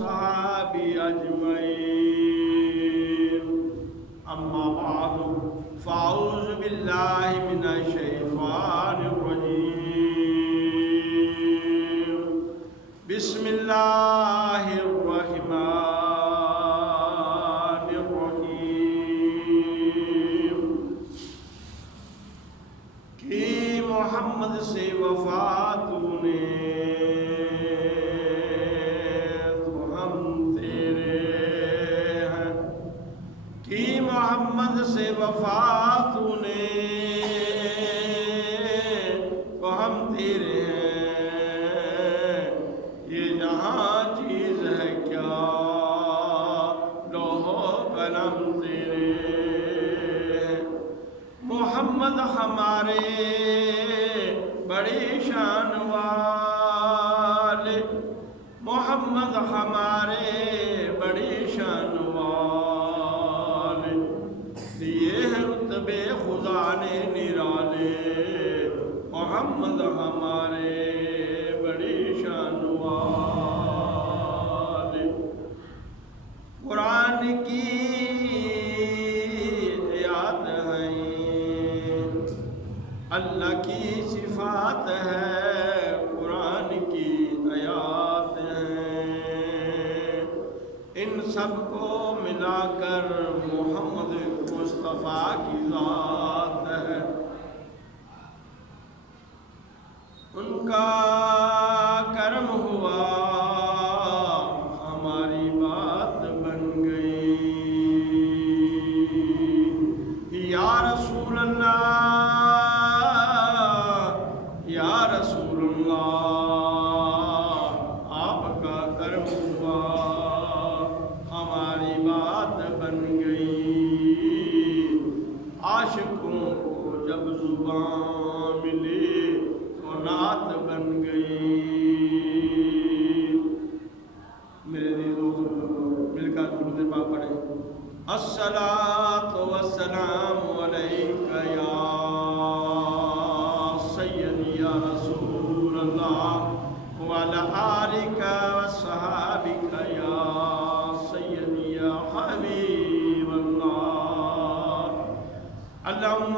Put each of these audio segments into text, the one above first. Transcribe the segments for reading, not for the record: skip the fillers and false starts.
وصحابه أجمعين أما بعد فأعوذ بالله من الشيطان الرجيم بسم الله الرحمن الرحيم کہ محمد سے وفات نے تو ہم تیرے ہیں، کہ محمد سے وفات نے تو ہم تیرے ہیں، یہ جہاں چیز ہے کیا لوح و قلم تیرے ہیں۔ محمد ہمارے بڑی شان والے، محمد ہمارے بڑی شان والے، دیے ہیں رتبے خدا نے نرالے، محمد ہمارے بڑی شان والے۔ قرآن کی آیات ہیں، اللہ کی صفات ہے، قرآن کی آیات ہیں، ان سب کو ملا کر محمد مصطفیٰ کی ذات ہے۔ ان کا کرم ہوا ہماری بات بن گئی، یا رسول اللہ یا رسول اللہ، آپ کا کرم ہوا ہماری بات بن گئی، عاشقوں کو جب زبان ملی تو نعت بن گئی۔ میرے دوست مل کر درود پاک پڑھیں۔ الصلاۃ والسلام علیک یا سیدی یا رسول اللہ وعلی آلک وصحابک یا سیدی یا حبیب اللہ۔ اللہم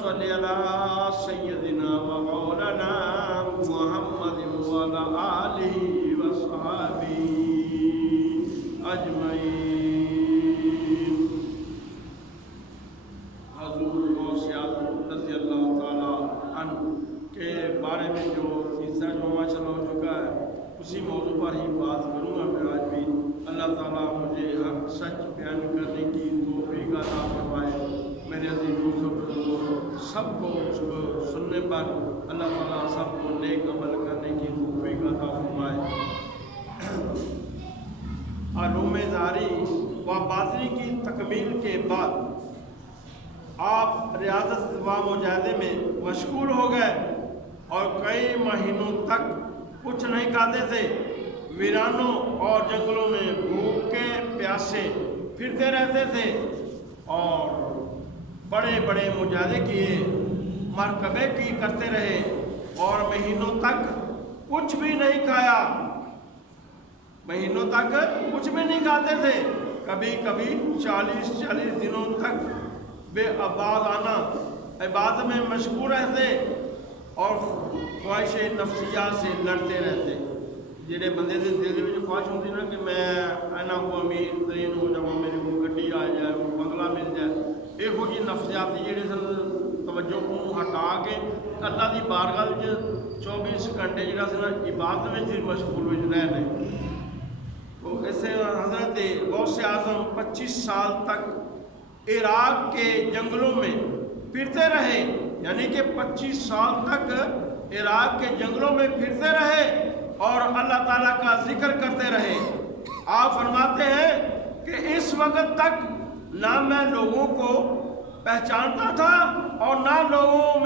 صلی علی سیدنا و مولانا محمد وعلی آلہ وصحابہ اجمعین۔ حضور غوث اعظم رضی اللہ تعالیٰ عنہ کے بارے میں جو تیسرا جمعہ چلا ہو چکا ہے، اسی موضوع پر ہی بات کروں گا میں آج بھی۔ اللہ تعالیٰ مجھے حق سچ بیان کرنے کی توفیق عطا فرمائے۔ میرے عزیز دوستوں سب کو اس کو سننے پر اللہ تعالیٰ سب کو نیک عمل کرنے کی توفیق عطا فرمائے۔ علوم ظاہری و باطنی کی تکمیل کے بعد آپ ریاضت و مجاہدے میں مشغول ہو گئے اور کئی مہینوں تک کچھ نہیں کھاتے تھے، ویرانوں اور جنگلوں میں بھوکے پیاسے پھرتے رہتے تھے اور بڑے بڑے مجاہدے کیے، مرکبے کی کرتے رہے اور مہینوں تک کچھ بھی نہیں کھایا، مہینوں تک کچھ بھی نہیں کھاتے تھے، کبھی کبھی 40 دنوں تک بے عبادانہ عبادت میں مشغول رہتے اور خواہش نفسیہ سے لڑتے رہتے۔ جڑے بندے دے دل میں خواہش ہوتی نا کہ میں اینا کو امیر ترین ہو جاؤں، میرے کو گڈی آ جائے، بنگلہ مل جائے، یہ ہو جی نفسیات جڑے سن توجہ کو ہٹا کے اللہ دی بارگاہ وچ 24 گھنٹے جڑا سی نا عبادت میں مشغول وچ رہنے۔ تو ایسے حضرت غوث اعظم 25 سال تک عراق کے جنگلوں میں پھرتے رہے، یعنی کہ 25 سال تک عراق کے جنگلوں میں پھرتے رہے اور اللہ تعالیٰ کا ذکر کرتے رہے۔ آپ فرماتے ہیں کہ اس وقت تک نہ میں لوگوں کو پہچانتا تھا اور نہ لوگ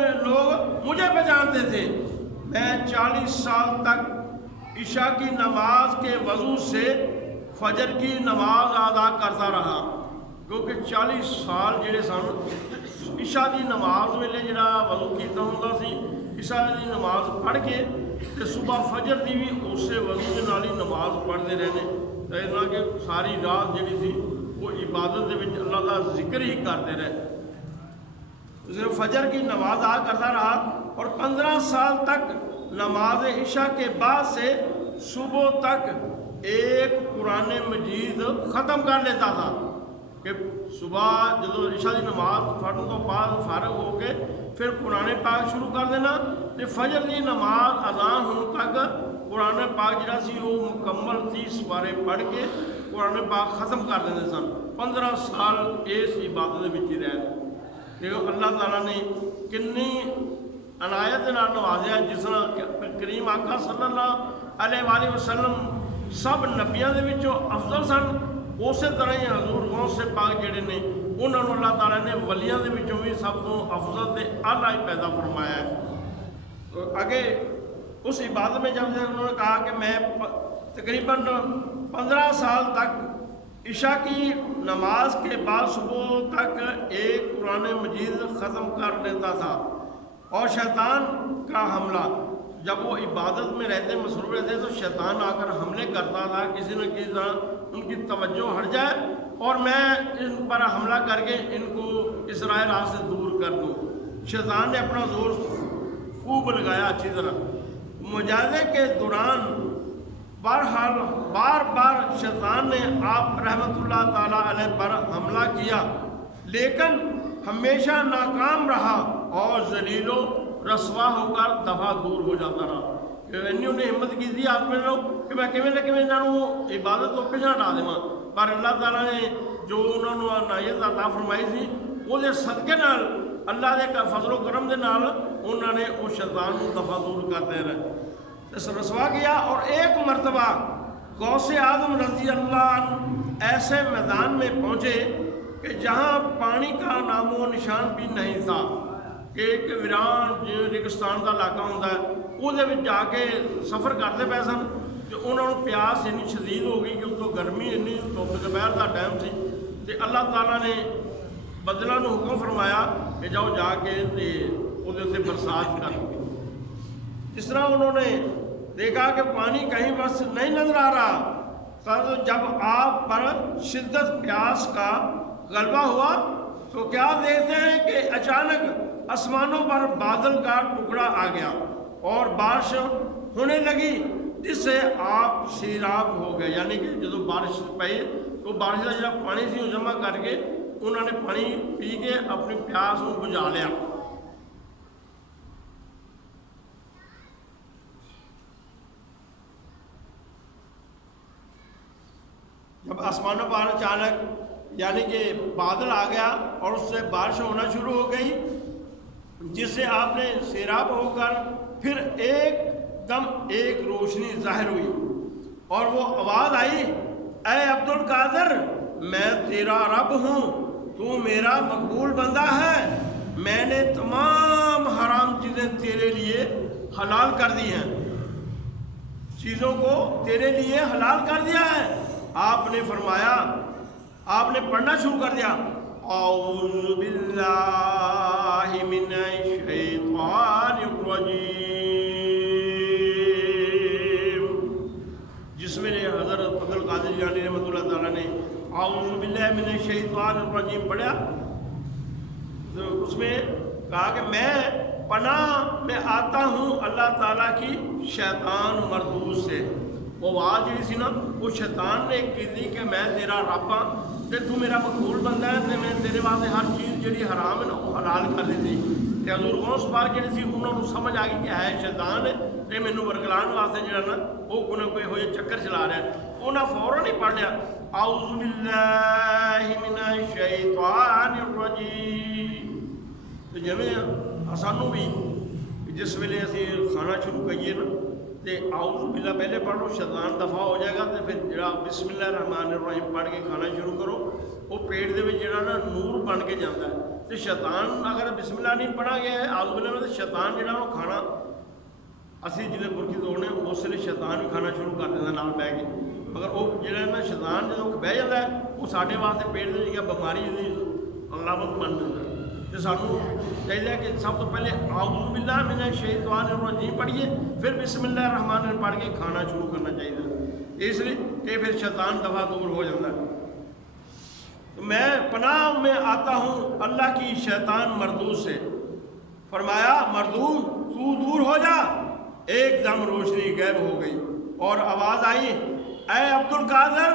مجھے پہچانتے تھے۔ میں 40 سال تک عشاء کی نماز کے وضو سے فجر کی نماز ادا کرتا رہا، کیونکہ 40 سال جڑے سن عشاء کی نماز ویلے جڑا وضو کیتا ہوندا سی، عشاء کی نماز پڑھ کے ਤੇ ਸੁਬਹ ਫਜਰ ਦੀ ਵੀ ਉਸੇ ਵਜ਼ੂ ਦੇ ਨਾਲ ਹੀ ਨਮਾਜ਼ ਪੜ੍ਹਦੇ ਰਹੇ ਨੇ। ਤਾਂ ਇਹਨਾਂ ਕਿ ਸਾਰੀ ਰਾਤ ਜਿਹੜੀ ਸੀ وہ عبادت ਦੇ ਵਿੱਚ اللہ کا ذکر ہی کرتے رہے۔ فجر کی نماز کرتا رہا اور 15 سال تک نماز عشاء کے بعد سے صبح تک ایک قرآن مجید ختم کر لیتا تھا کہ صبح جب عشاء کی نماز پڑھنے تو بعد فارغ ہو کے پھر قرآن پاک شروع کر دینا، تو فجر کی نماز اذان ہونے تک قرآن پاک جڑا سی وہ مکمل 30 پارے پڑھ کے قرآن پاک ختم کر دیتے سن۔ 15 سال اس عبادت میں ہی رہے۔ دیکھو اللہ تعالیٰ نے کنی عنایت نوازیا، جس طرح کریم آقا صلی اللہ علیہ وآلہ وسلم سب نبیوں کے وچوں افضل سن، اسی طرح ہی حضور غوث پاک جڑے نے انہوں نے اللہ تعالیٰ نے ولیاں دے وچوں بھی سب تو افضل تے اعلیٰ پیدا فرمایا ہے۔ آگے اس عبادت میں جب انہوں نے کہا کہ میں تقریباً 15 سال تک عشاء کی نماز کے بعد صبح تک ایک قرآن مجید ختم کر لیتا تھا، اور شیطان کا حملہ جب وہ عبادت میں رہتے مصروف رہتے تو شیطان آ کر حملے کرتا تھا، کسی نہ کسی طرح ان کی توجہ ہٹ جائے اور میں ان پر حملہ کر کے ان کو اس راہ راست سے دور کر دوں۔ شیطان نے اپنا زور خوب لگایا اچھی طرح۔ مجاہدے کے دوران بہرحال بار بار شیطان نے آپ رحمۃ اللہ تعالیٰ علیہ پر حملہ کیا، لیکن ہمیشہ ناکام رہا اور ذلیل و رسوا ہو کر دفعہ دور ہو جاتا رہا۔ کہ انہوں نے ہمت کی تھی آپ میرے لوگ کہ میں کیویں نہ کیویں جانوں عبادت تو پیچھے ہٹا دوں، پر اللہ تعالیٰ نے جو انہوں نے عنایت عطا فرمائی تھی وہ صدقے نال اللہ کے فضل و کرم دے نال انہوں نے اس شیطان کو دفعہ دور کرتے رہے، رسوا کیا۔ اور ایک مرتبہ غوث اعظم رضی اللہ عنہ ایسے میدان میں پہنچے کہ جہاں پانی کا نام و نشان بھی نہیں تھا، کہ ایک ویران جو ریگستان کا علاقہ ہوتا ہے وہ جا کے سفر کرتے پے سن، تو انہوں نے پیاس اتنی شدید ہو گئی کہ اس کو گرمی اتنی دوپہر کا ٹائم سی، تو اللہ تعالیٰ نے بدلوں کو حکم فرمایا کہ جاؤ جا کے وہ برسات کر۔ جس طرح انہوں نے دیکھا کہ پانی کہیں بس نہیں نظر آ رہا، تو جب آپ پر شدت پیاس کا غلبہ ہوا تو کیا دیکھتے ہیں کہ اچانک آسمانوں پر بادل کا ٹکڑا آ گیا اور بارش ہونے لگی، جس سے آپ سیراب ہو گئے۔ یعنی کہ جب بارش پئی تو بارش کا جڑا پانی سی جمع کر کے انہوں نے پانی پی کے اپنی پیاس کو بجھا لیا۔ جب آسمانوں پر اچانک یعنی کہ بادل آ گیا اور اس سے بارش ہونا شروع ہو گئی، جس سے آپ نے سیراب ہو کر پھر ایک دم ایک روشنی ظاہر ہوئی اور وہ آواز آئی، اے عبد القادر میں تیرا رب ہوں، تو میرا مقبول بندہ ہے، میں نے تمام حرام چیزیں تیرے لیے حلال کر دی ہیں، چیزوں کو تیرے لیے حلال کر دیا ہے۔ آپ نے فرمایا، آپ نے پڑھنا شروع کر دیا، اعوذ باللہ من الشیطان الرجیم، جس میں حضرت عبد القادر جیلانی رحمۃ اللہ تعالیٰ نے اعوذ باللہ من الشیطان الرجیم پڑھا، تو اس میں کہا کہ میں پناہ میں آتا ہوں اللہ تعالیٰ کی شیطان مردود سے۔ وہ آواز جی سی نا وہ شیطان نے کی تھی کہ میں تیرا رب ہاں تے تو میرا مقبول بندہ ہے، تے میں تیرے واسطے ہر چیز جڑی حرام ہے نا وہ حلال کر دیتی۔ تے حضور غوث پاک جڑی سی انہوں نے سمجھ آ گئی کہ ہے شیطان ہے تے مینوں ورگلان واسطے جڑا نا وہ کوئی نہ کوئی ہوئے چکر چلا رہا ہے۔ انہاں فوراً ہی پڑھ لیا، اعوذ باللہ من الشیطان الرجیم۔ تو جویں سانوں بھی جس ویلے اسی کھانا شروع کریے نا تے اعوذ باللہ پہلے پڑھ لو، شیطان دفاع ہو جائے گا، تو پھر جڑا بسم اللہ الرحمن الرحیم پڑھ کے کھانا شروع کرو، وہ پیٹ دے وچ جڑا نا نور بن کے جاتا ہے۔ تو شیطان اگر بسم اللہ نہیں پڑھا گیا ہے اعوذ باللہ میں، تو شیطان جڑا وہ کھانا اسی جلے برکی توڑنے اس لیے شیطان بھی کھانا شروع کر دیتا نال بہ کے، مگر وہ جڑا نا شیطان جب بہ جاتا ہے وہ سارے واسطے پیٹ دے بیماری علامت بن جاتا ہے۔ تو سانوں چاہیے کہ سب تو پہلے اعوذ باللہ من الشیطان الرجیم پڑھیے، پھر بسم اللہ الرحمن الرحیم پڑھ کے کھانا شروع کرنا چاہیے، اس لیے کہ پھر شیطان دفعہ دور ہو جاتا ہے۔ تو میں پناہ میں آتا ہوں اللہ کی شیطان مردود سے۔ فرمایا مردود تو دور ہو جا۔ ایک دم روشنی غائب ہو گئی اور آواز آئی، اے عبد القادر،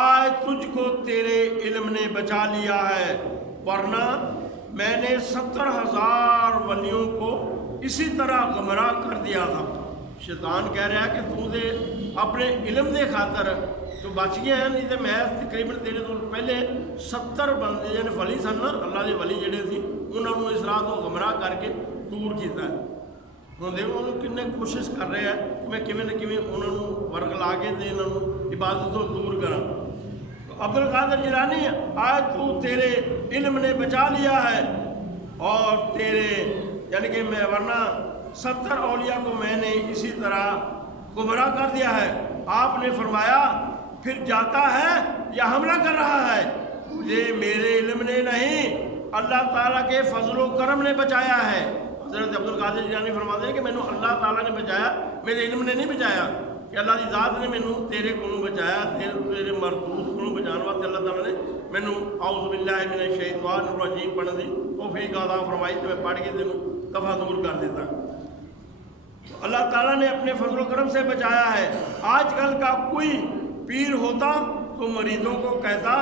آج تجھ کو تیرے علم نے بچا لیا ہے، ورنہ میں نے 70,000 ولیوں کو اسی طرح گمراہ کر دیا تھا۔ شیطان کہہ رہا ہے کہ تو دے اپنے علم دے خاطر تو بچ گیا ہے، نہیں تو میں تقریباً تیرے تو پہلے 70 بندے یعنی ولی سن نا، اللہ دے ولی جڑے سی انہوں نے اس راہ تو گمراہ کر کے دور کیتا ہے۔ ہوں دیکھو انہوں کنے کوشش کر رہے ہیں کہ میں کیویں نہ کیویں انہوں نے ورگ لا کے تے انہوں نے عبادت تو دور کراں۔ عبد القادر جیلانی، آج تو تیرے علم نے بچا لیا ہے اور تیرے یعنی کہ میں ورنہ 70 اولیاء کو میں نے اسی طرح گمراہ کر دیا ہے۔ آپ نے فرمایا پھر جاتا ہے یا حملہ کر رہا ہے؟ مجھے میرے علم نے نہیں، اللہ تعالیٰ کے فضل و کرم نے بچایا ہے۔ حضرت عبد القادر جیلانی فرماتے ہیں کہ مینوں اللہ تعالیٰ نے بچایا، میرے علم نے نہیں بچایا، کہ اللہ کی ذات نے مینوں تیرے کو بچایا، تیرے مردود کو بچانے واسطے اللہ تعالیٰ نے مینوں اعوذ باللہ من الشیطان الرجیم پڑھنے دی توفیق عطا فرمائی، تو میں پڑھ کے تینوں دفعہ دور کر دیتا۔ اللہ تعالیٰ نے اپنے فضل و کرم سے بچایا ہے۔ آج کل کا کوئی پیر ہوتا تو مریضوں کو کہتا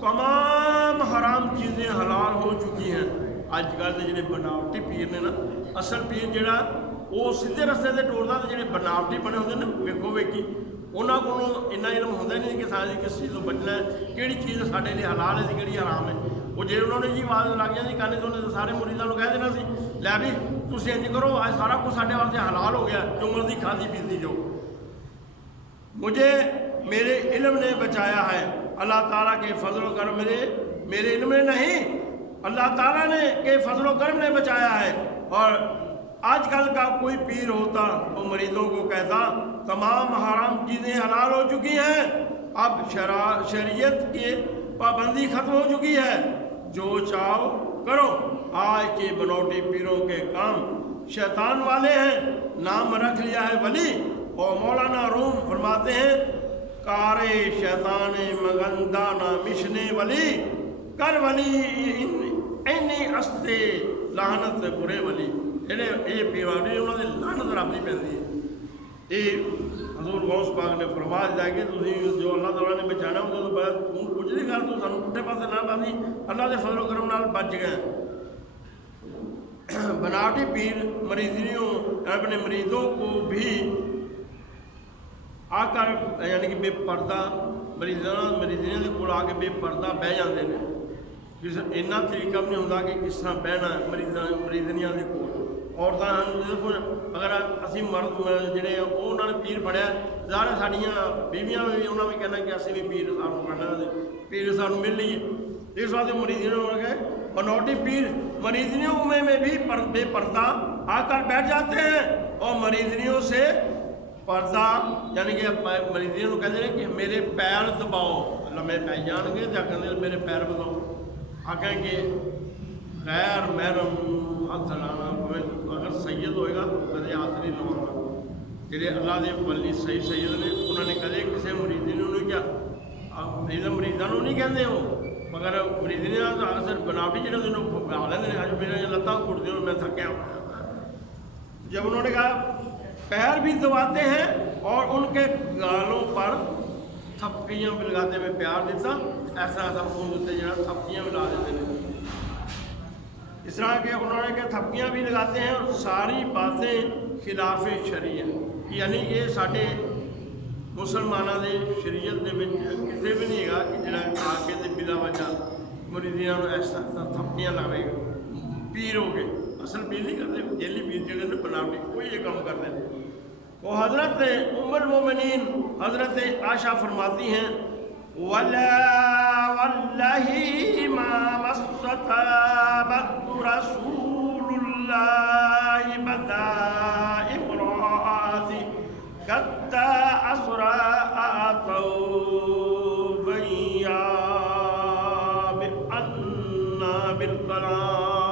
تمام حرام چیزیں حلال ہو چکی ہیں۔ آج کل کے جڑے بناوٹی پیر نے نا، اصل پیر جڑا وہ سیدھے رستے سے ٹورتا، تو جڑے بناوٹی بنے ہوتے نا ویکھو ویکھی، انہوں کو اتنا علم ہوتا نہیں کہ ساری کس چیز تو بچنا ہے، کہڑی چیز سارے لیے حلال ہے کہڑی حرام ہے۔ وہ جی انہوں نے جی آواز لگ جاتی کرنے تو انہیں سارے مریضوں کو کہہ دینا سی لے بھی تسی انج کرو، آج سارا کچھ سارے واسطے حلال ہو گیا، جو مرضی کھاتی پیتی جاؤ۔ مجھے میرے علم نے بچایا ہے، اللہ تعالیٰ کے فضل و کرم میرے علم نے نہیں، اللہ تعالیٰ نے کے فضل و کرم نے بچایا ہے۔ اور آج کل کا کوئی پیر ہوتا تو مریضوں کو کہتا تمام حرام چیزیں حلال ہو چکی ہیں، اب شریعت کی پابندی ختم ہو چکی ہے، جو چاہو کرو۔ آج کے بنوٹی پیروں کے کام شیطان والے ہیں، نام رکھ لیا ہے ولی۔ اور مولانا روم فرماتے ہیں کارے شیطان مگندانہ مشنے ولی کر ولی اینی استے لعنت برے ولی۔ یہ پیواڑی انہوں نے لعنت رب دی پیندی ہے۔ یہ حضور غوث پاک نے فرما دیا کہ تسی جو اللہ تعالیٰ نے بچانا ہوں تو بعد تم کچھ نہیں کر، تو سانوں پٹھے پاسے نہ باندھی، اللہ دے فضل و کرم نال بچ گئے۔ بناوٹی پیر مریضیوں اپنے مریضوں کو بھی آ کر یعنی کہ بے پردہ مریضیاں دے کول آ کے بے پردہ بہ جاندے نے، کس اینا طریقہ بھی نہیں ہوتا کہ کس طرح بہنا مریضیاں دے کول۔ عورتوں اگر اسی مرد جڑے وہ انہوں نے پیر پڑھیا، ظاہر ساڈیاں بیویاں بھی انہوں نے کہنا کہ اسی بھی پیر سانوں پڑھنا، پیر سانوں مل لیے۔ اس واسطے مریضیوں ہو گئے بنوٹی پیر مریضیوں میں بھی بے پردہ آ کر بیٹھ جاتے ہیں، اور مریضیوں سے پردہ یعنی کہ مریضیوں کو کہتے ہیں کہ میرے پیر دباؤ، لمے پی جان گے تو کہتے میرے پیر دباؤ، آکھیں کہ غیر محرم ہاتھ لانا، اگر سید ہوئے گا تو کدے ہاتھ نہیں لوانا۔ جڑے اللہ دے ولی صحیح سید نے انہوں نے کدے کسی مریضی نے نہیں کیا، مریضوں نہیں کہتے وہ، مگر مریضی اکثر بناوٹی جڑے انہوں بنا لیتے ہیں، اج میرے لتاں گھٹتے ہوں میں تھکیا ہوا۔ جب انہوں نے کہا پیر بھی دباتے ہیں اور ان کے گالوں پر تھپکیاں بھی لگاتے ہوئے پیار دیتا، ایسا ایسا خون ہوتے جہاں تھپکیاں بھی لا دیتے ہیں، اس طرح کے انہوں نے کہ تھپکیاں بھی لگاتے ہیں، اور ساری باتیں خلاف شریعت، یعنی یہ سارے مسلمانوں کے شریعت کے کسی بھی نہیں ہے کہ جہاں آ کے بلا وجہ مریضیاں ایسا تھپکیاں لاوے گا۔ پیر ہو گئے، اصل پیر نہیں کرتے، جیلی پیر جڑے نے بناوٹی کوئی یہ کام کرتے ہیں۔ وہ حضرت ام المومنین حضرت عائشہ فرماتی ہیں وَلَا وَاللَّهِ مَا مَسَّتَابَتْ رَسُولُ اللَّهِ بَدَا إِمْرَآتِ كَتَّى أَسْرَاءَ تَوْبَيَّا بِأَنَّا بِالْقَرَارِ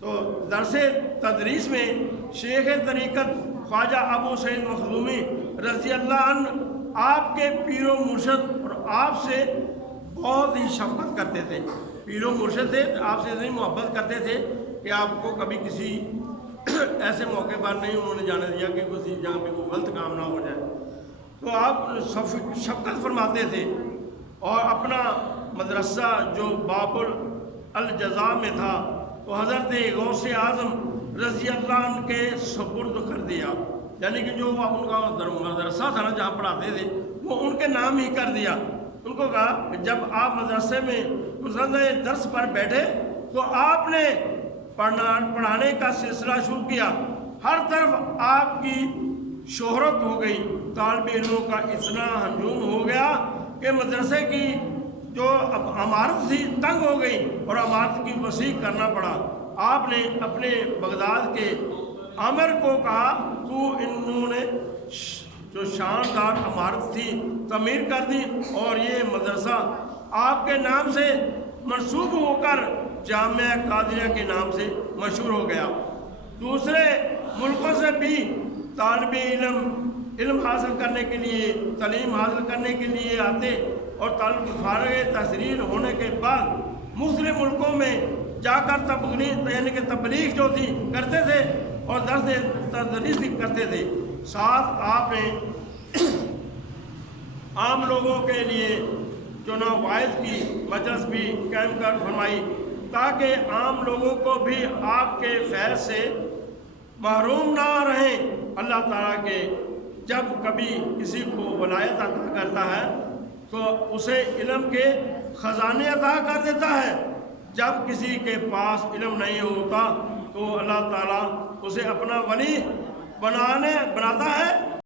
تو درس تدریس میں شیخ طریقت خواجہ ابو سعید مخدومی رضی اللہ عنہ آپ کے پیر و مرشد اور آپ سے بہت ہی شفقت کرتے تھے. پیر و مرشد تھے، آپ سے اتنی محبت کرتے تھے کہ آپ کو کبھی کسی ایسے موقع پر نہیں انہوں نے جانے دیا کہ کسی جہاں پہ کوئی غلط کام نہ ہو جائے. تو آپ شفقت فرماتے تھے اور اپنا مدرسہ جو باب الجزا میں تھا تو حضرت غوث اعظم رضی اللہ عنہ کے سپرد کر دیا. یعنی کہ جو ان کا مدرسہ تھا نا جہاں پڑھاتے تھے وہ ان کے نام ہی کر دیا. ان کو کہا کہ جب آپ مدرسے میں مسلسل درس پر بیٹھے تو آپ نے پڑھانے کا سلسلہ شروع کیا. ہر طرف آپ کی شہرت ہو گئی. طالب علموں کا اتنا ہجوم ہو گیا کہ مدرسے کی جو عمارت تھی تنگ ہو گئی اور عمارت کی وسیع کرنا پڑا. آپ نے اپنے بغداد کے عامر کو کہا تو انہوں نے جو شاندار عمارت تھی تعمیر کر دی اور یہ مدرسہ آپ کے نام سے منسوب ہو کر جامعہ قادریہ کے نام سے مشہور ہو گیا. دوسرے ملکوں سے بھی طالب علم حاصل کرنے کے لیے، تعلیم حاصل کرنے کے لیے آتے اور طالب فارغ تحصیل ہونے کے بعد مختلف ملکوں میں جا کر تبلیغ جو تھی کرتے تھے اور درس تدریس بھی کرتے تھے. ساتھ آپ نے عام لوگوں کے لیے چنا واعظ کی مجلس بھی قائم کر فرمائی تاکہ عام لوگوں کو بھی آپ کے فیض سے محروم نہ رہیں. اللہ تعالیٰ کے جب کبھی کسی کو ولایت عطا کرتا ہے تو اسے علم کے خزانے عطا کر دیتا ہے. جب کسی کے پاس علم نہیں ہوتا تو اللہ تعالیٰ اسے اپنا ولی بناتا ہے